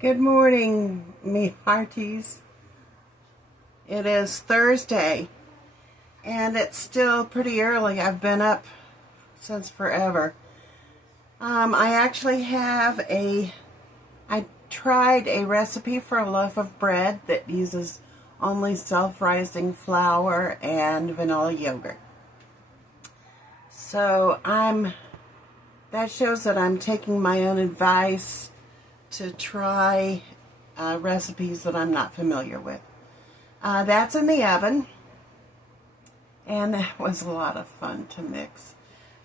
Good morning, me hearties. It is Thursday, and it's still pretty early. I've been up since forever. I tried a recipe for a loaf of bread that uses only self-rising flour and vanilla yogurt. So that shows that I'm taking my own advice to try recipes that I'm not familiar with. That's in the oven, and that was a lot of fun to mix.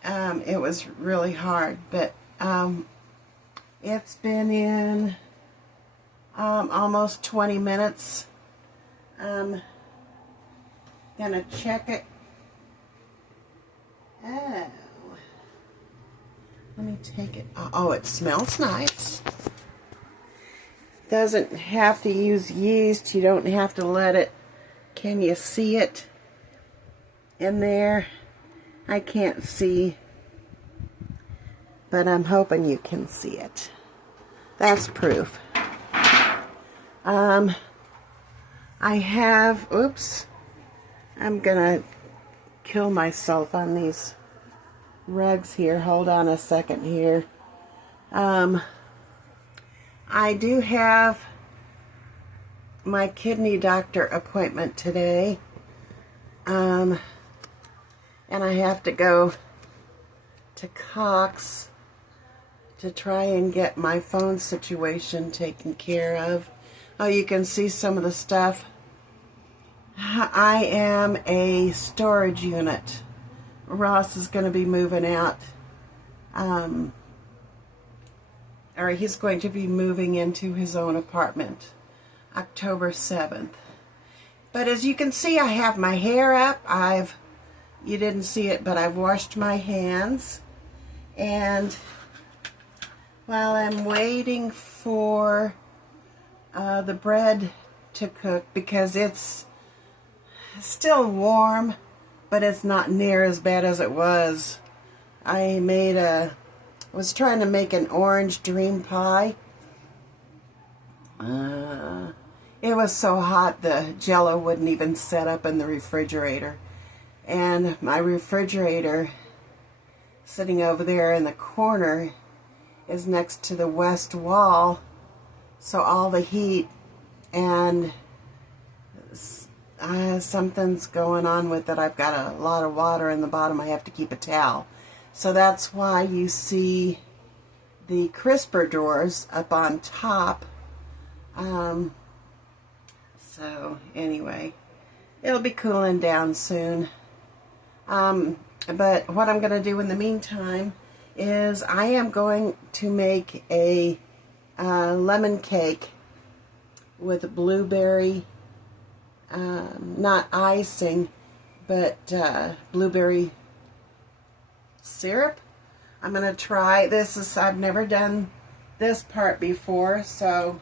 It was really hard, but it's been in almost 20 minutes. I'm gonna check it. Oh, let me take it. Oh, it smells nice. Doesn't have to use yeast. You don't have to let it. Can you see it in there? I can't see, but I'm hoping you can see it. That's proof. I have, oops, I'm gonna kill myself on these rugs here. Hold on a second here. I do have my kidney doctor appointment today, and I have to go to Cox to try and get my phone situation taken care of. Oh, you can see some of the stuff. I am a storage unit. Ross is going to be moving out. Or he's going to be moving into his own apartment October 7th. But as you can see, I have my hair up. You didn't see it, but I've washed my hands. And while I'm waiting for the bread to cook, because it's still warm, but it's not near as bad as it was. I was trying to make an orange dream pie. It was so hot the Jell-O wouldn't even set up in the refrigerator. And my refrigerator, sitting over there in the corner, is next to the west wall. So all the heat and something's going on with it. I've got a lot of water in the bottom. I have to keep a towel. So that's why you see the crisper drawers up on top. So anyway, it'll be cooling down soon. But what I'm going to do in the meantime is I am going to make a lemon cake with blueberry, not icing, but blueberry syrup. I'm going to try this. I've never done this part before, so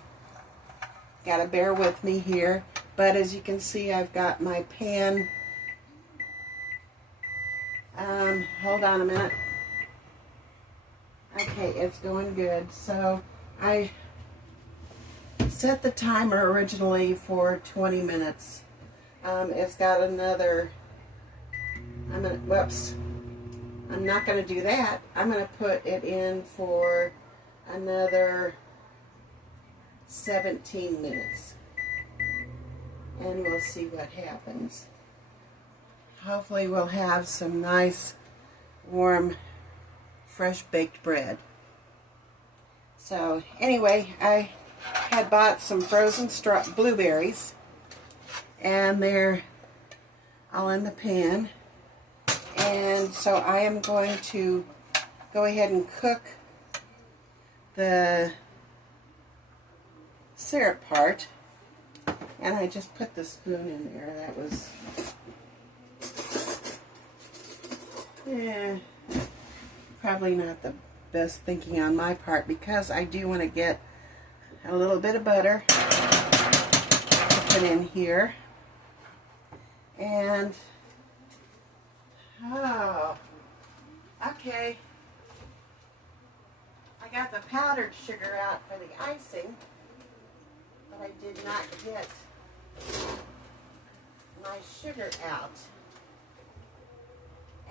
gotta bear with me here. But as you can see, I've got my pan. Hold on a minute. Okay, it's going good. So I set the timer originally for 20 minutes. It's got another, whoops. I'm not going to do that. I'm going to put it in for another 17 minutes. And we'll see what happens. Hopefully we'll have some nice, warm, fresh baked bread. So anyway, I had bought some frozen blueberries. And they're all in the pan. And so I am going to go ahead and cook the syrup part. And I just put the spoon in there. That was, probably not the best thinking on my part, because I do want to get a little bit of butter to put in here. And oh, okay. I got the powdered sugar out for the icing. but I did not get my sugar out.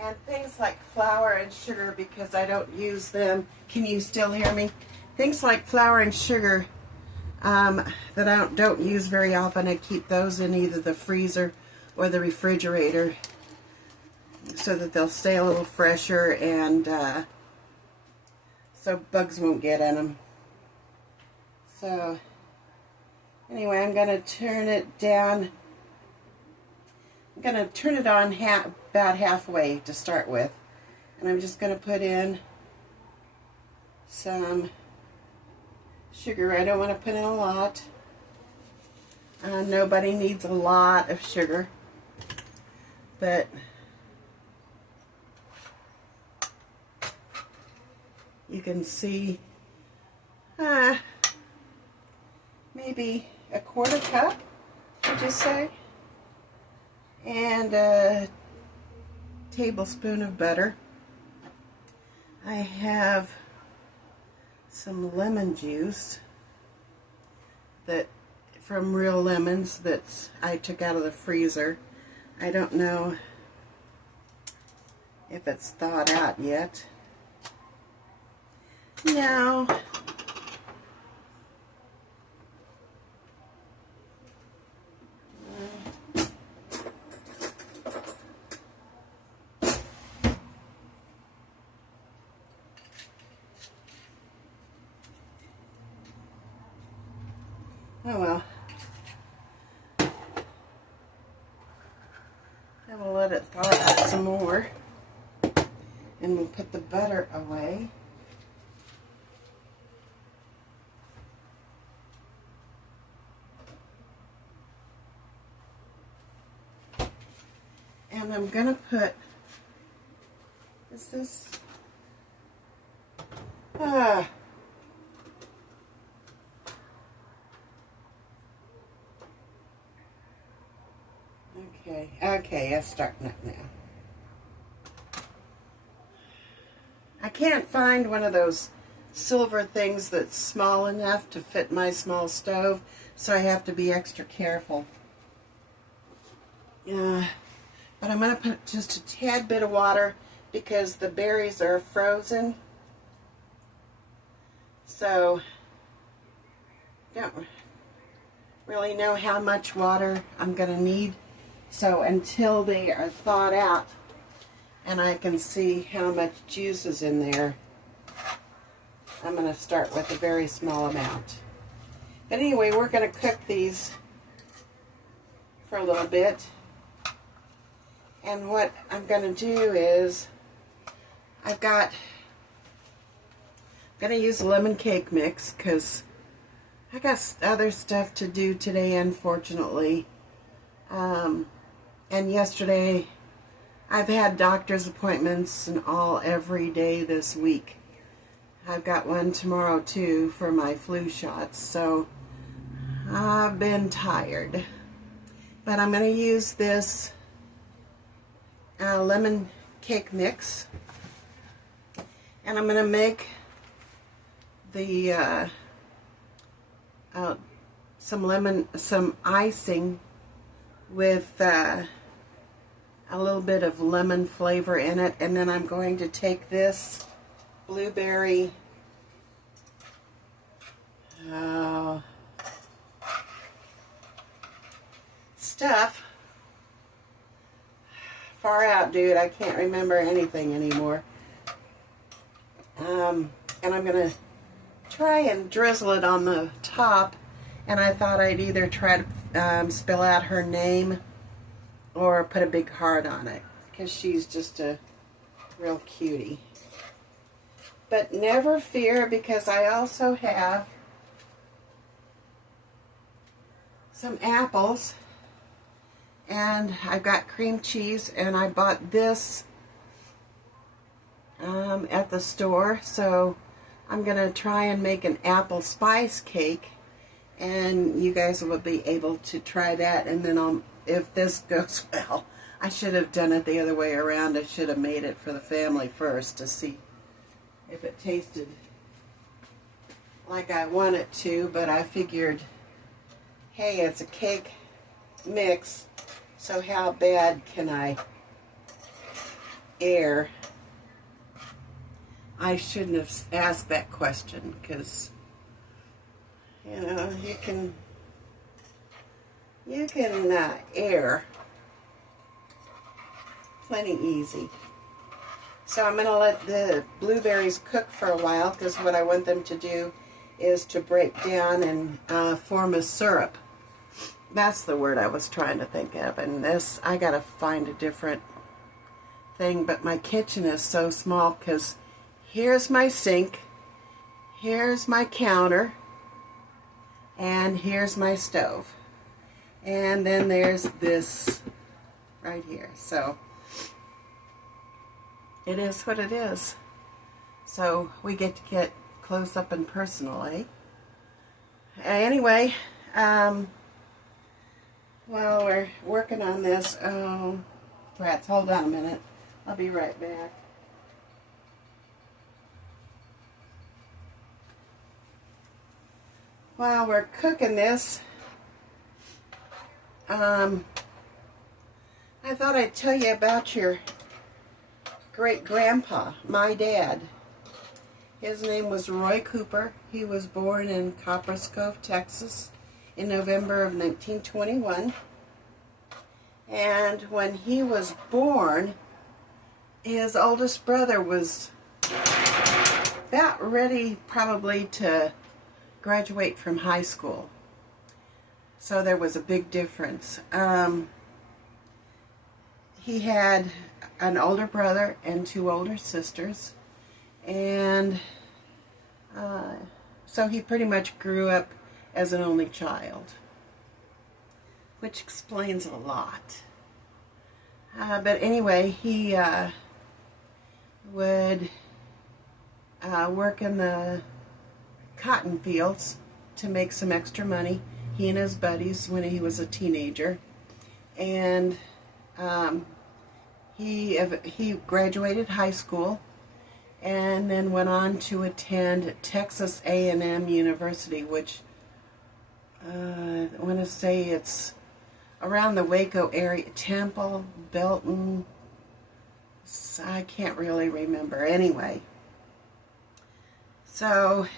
And things like flour and sugar, because I don't use them. Can you still hear me? Things like flour and sugar that I don't use very often, I keep those in either the freezer or the refrigerator so that they'll stay a little fresher and so bugs won't get in them. So anyway, I'm going to turn it down. I'm going to turn it on about halfway to start with. And I'm just going to put in some sugar. I don't want to put in a lot. Nobody needs a lot of sugar. But you can see maybe a quarter cup, I'd just say. And a tablespoon of butter. I have some lemon juice that from real lemons that I took out of the freezer. I don't know if it's thawed out yet. No. Oh well. I will let it thaw out some more. And we'll put the butter away. And I'm going to put, is this, okay, it's starting up now. I can't find one of those silver things that's small enough to fit my small stove, so I have to be extra careful. But I'm going to put just a tad bit of water because the berries are frozen. So, don't really know how much water I'm going to need. So until they are thawed out and I can see how much juice is in there, I'm going to start with a very small amount. But anyway, we're going to cook these for a little bit. And what I'm going to do is, I'm going to use lemon cake mix because I got other stuff to do today, unfortunately. And yesterday, I've had doctor's appointments and all every day this week. I've got one tomorrow too for my flu shots, so I've been tired. But I'm going to use this lemon cake mix, and I'm going to make the some icing with a little bit of lemon flavor in it, and then I'm going to take this blueberry stuff. Far out, dude. I can't remember anything anymore. And I'm going to try and drizzle it on the top. And I thought I'd either try to spell out her name or put a big heart on it, because she's just a real cutie. But never fear, because I also have some apples. And I've got cream cheese, and I bought this at the store. So I'm going to try and make an apple spice cake, and you guys will be able to try that. And then if this goes well, I should have done it the other way around. I should have made it for the family first to see if it tasted like I want it to, but I figured hey, it's a cake mix, so how bad can I air? I shouldn't have asked that question, because, you know, you can air plenty easy. So I'm going to let the blueberries cook for a while, because what I want them to do is to break down and form a syrup. That's the word I was trying to think of. And this, I got to find a different thing, but my kitchen is so small, because here's my sink, here's my counter, and here's my stove. And then there's this right here. So it is what it is. So we get to get close up and personal, eh? Anyway, while we're working on this, oh, rats, hold on a minute. I'll be right back. While we're cooking this, I thought I'd tell you about your great-grandpa, my dad. His name was Roy Cooper. He was born in Copperas Cove, Texas in November of 1921. And when he was born, his oldest brother was about ready probably to graduate from high school. So there was a big difference. He had an older brother and two older sisters, and so he pretty much grew up as an only child, which explains a lot. But anyway, he would work in the cotton fields to make some extra money, he and his buddies, when he was a teenager. And he graduated high school and then went on to attend Texas A&M University, which I want to say it's around the Waco area. Temple, Belton, I can't really remember. Anyway, so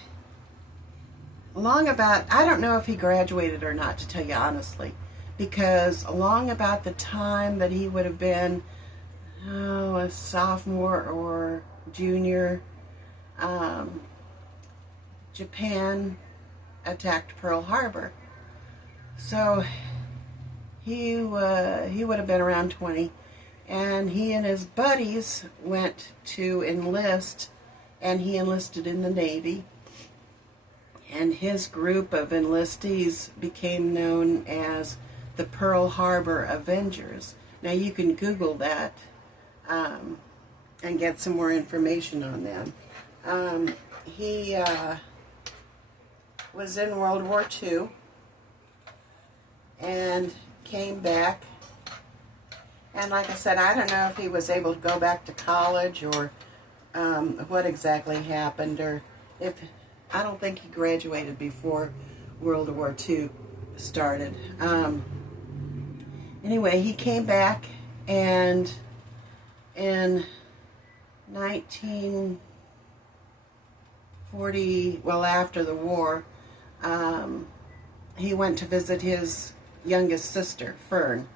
I don't know if he graduated or not, to tell you honestly, because along about the time that he would have been a sophomore or junior, Japan attacked Pearl Harbor. So he would have been around 20, and he and his buddies went to enlist, and he enlisted in the Navy. And his group of enlistees became known as the Pearl Harbor Avengers. Now you can Google that and get some more information on them. He was in World War II and came back. And like I said, I don't know if he was able to go back to college or what exactly happened, or if... I don't think he graduated before World War II started. Anyway, he came back, and in 1940, well, after the war, he went to visit his youngest sister, Fern.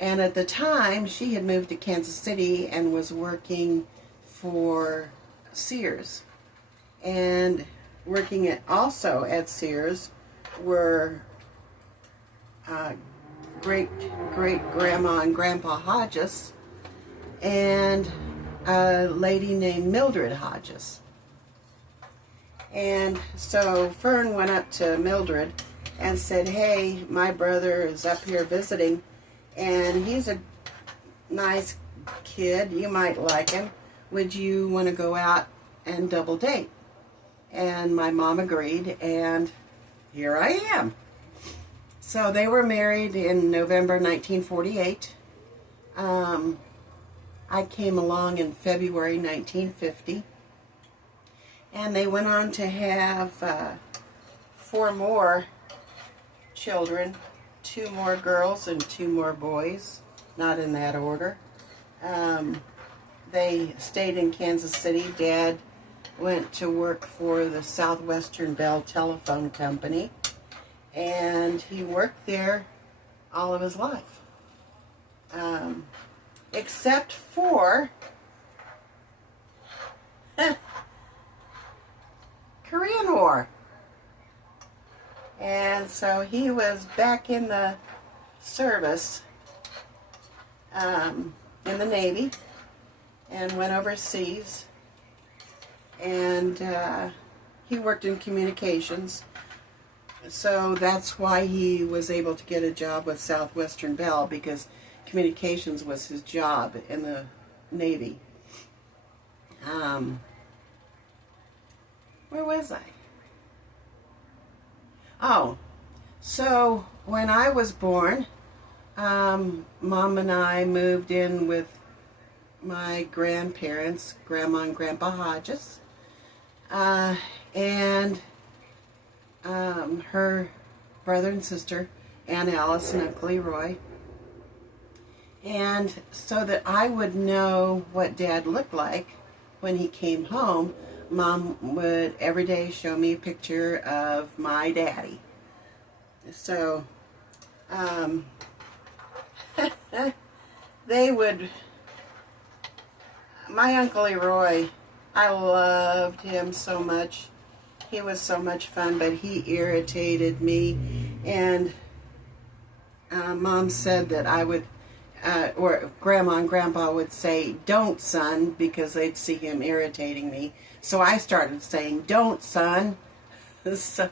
And at the time, she had moved to Kansas City and was working for Sears. And working also at Sears were great-grandma and Grandpa Hodges and a lady named Mildred Hodges. And so Fern went up to Mildred and said, "Hey, my brother is up here visiting, and he's a nice kid. You might like him. Would you want to go out and double date?" And my mom agreed, and here I am. So they were married in November 1948. I came along in February 1950. And they went on to have 4 more children, 2 more girls and 2 more boys, not in that order. They stayed in Kansas City. Dad went to work for the Southwestern Bell Telephone Company, and he worked there all of his life. Except for Korean War. And so he was back in the service, in the Navy, and went overseas. And he worked in communications. So that's why he was able to get a job with Southwestern Bell, because communications was his job in the Navy. Where was I? Oh, so when I was born, Mom and I moved in with my grandparents, Grandma and Grandpa Hodges, and her brother and sister, Aunt Alice and Uncle Leroy. And so that I would know what Dad looked like when he came home, Mom would every day show me a picture of my daddy. So, they would, my Uncle Leroy, I loved him so much. He was so much fun, but he irritated me. And Mom said that I would, or Grandma and Grandpa would say, "Don't, son," because they'd see him irritating me. So I started saying, "Don't, son." So,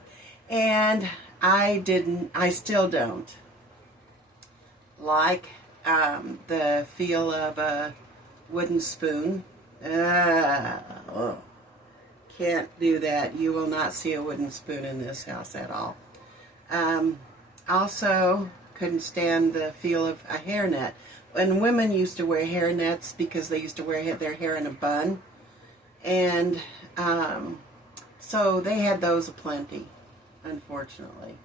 and I still don't like the feel of a wooden spoon. Can't do that. You will not see a wooden spoon in this house at all. Also, couldn't stand the feel of a hairnet. And women used to wear hairnets because they used to wear their hair in a bun. And so they had those aplenty, unfortunately.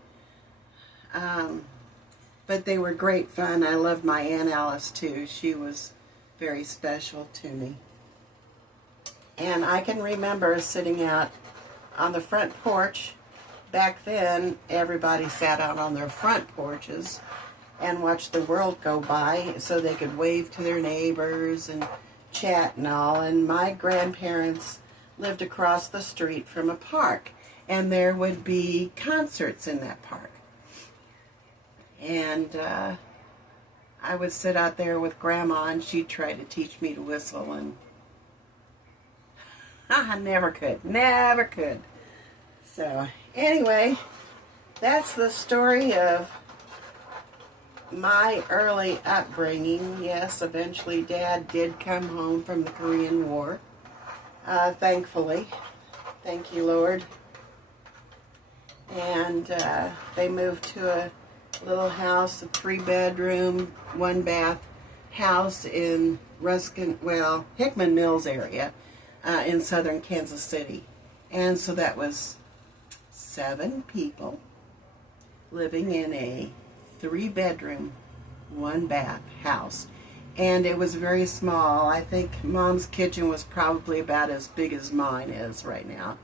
But they were great fun. I loved my Aunt Alice too. She was very special to me. And I can remember sitting out on the front porch. Back then, everybody sat out on their front porches and watched the world go by so they could wave to their neighbors and chat and all. And my grandparents lived across the street from a park, and there would be concerts in that park. And I would sit out there with Grandma, and she'd try to teach me to whistle, and I never could. So anyway, that's the story of my early upbringing. Yes, eventually Dad did come home from the Korean War, thankfully. Thank you, Lord. And they moved to a little house, a 3-bedroom, 1-bath house in Hickman Mills area in southern Kansas City. And so that was 7 people living in a 3-bedroom, 1-bath house. And it was very small. I think Mom's kitchen was probably about as big as mine is right now.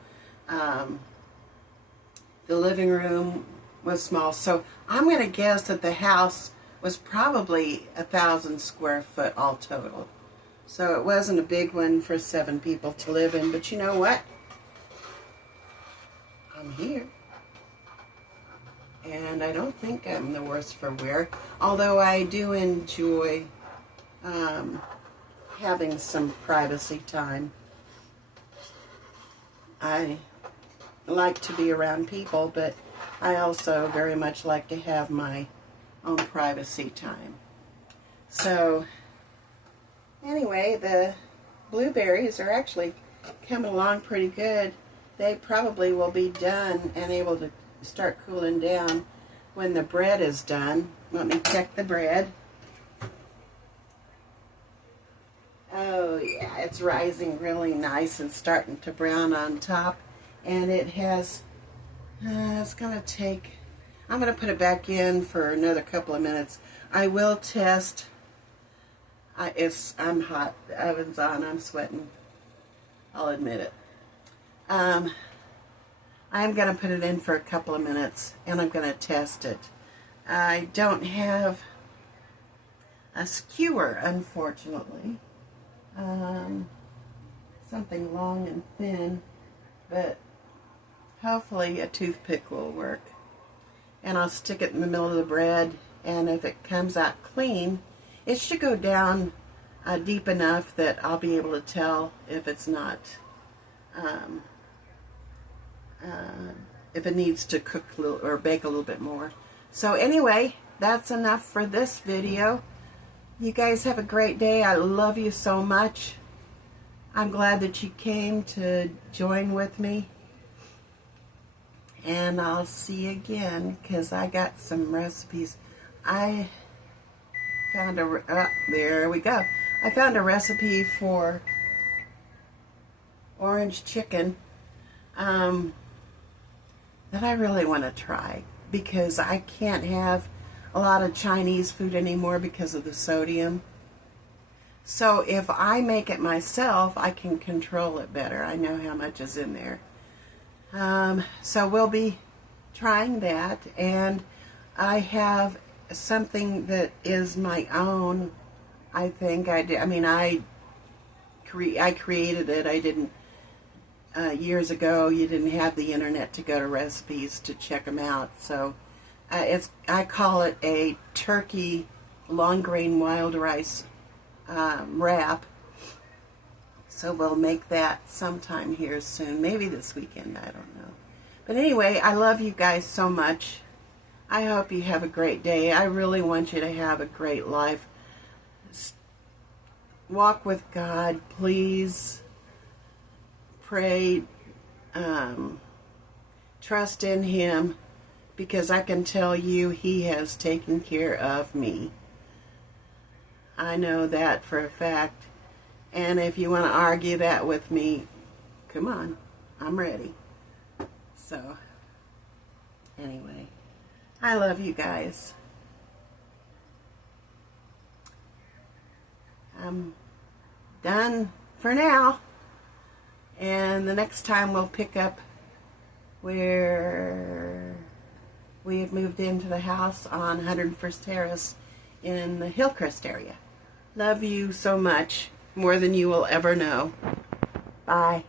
The living room was small. So I'm going to guess that the house was probably 1,000 square foot all total. So it wasn't a big one for 7 people to live in. But you know what? I'm here. And I don't think I'm the worse for wear. Although I do enjoy having some privacy time. I like to be around people, but I also very much like to have my own privacy time. So anyway, the blueberries are actually coming along pretty good. They probably will be done and able to start cooling down when the bread is done. Let me check the bread. Oh yeah, it's rising really nice and starting to brown on top. And it has, it's going to take, I'm going to put it back in for another couple of minutes. I will test. I'm hot. The oven's on. I'm sweating. I'll admit it. I'm going to put it in for a couple of minutes, and I'm going to test it. I don't have a skewer, unfortunately. Something long and thin, but hopefully a toothpick will work. And I'll stick it in the middle of the bread, and if it comes out clean, it should go down deep enough that I'll be able to tell if it's not, if it needs to cook a little or bake a little bit more. So anyway, that's enough for this video. You guys have a great day. I love you so much. I'm glad that you came to join with me. And I'll see you again, because I got some recipes. I found there we go. I found a recipe for orange chicken that I really want to try, because I can't have a lot of Chinese food anymore because of the sodium. So if I make it myself, I can control it better. I know how much is in there. So we'll be trying that, and I have something that is my own. I think I did. I mean, I created it. I didn't. Years ago, you didn't have the internet to go to recipes to check them out. So I call it a turkey long grain wild rice wrap. So we'll make that sometime here soon. Maybe this weekend, I don't know. But anyway, I love you guys so much. I hope you have a great day. I really want you to have a great life. Walk with God, please. Pray. Trust in Him, because I can tell you He has taken care of me. I know that for a fact. And if you want to argue that with me, come on, I'm ready. So, anyway, I love you guys. I'm done for now. And the next time we'll pick up where we have moved into the house on 101st Terrace in the Hillcrest area. Love you so much. More than you will ever know. Bye.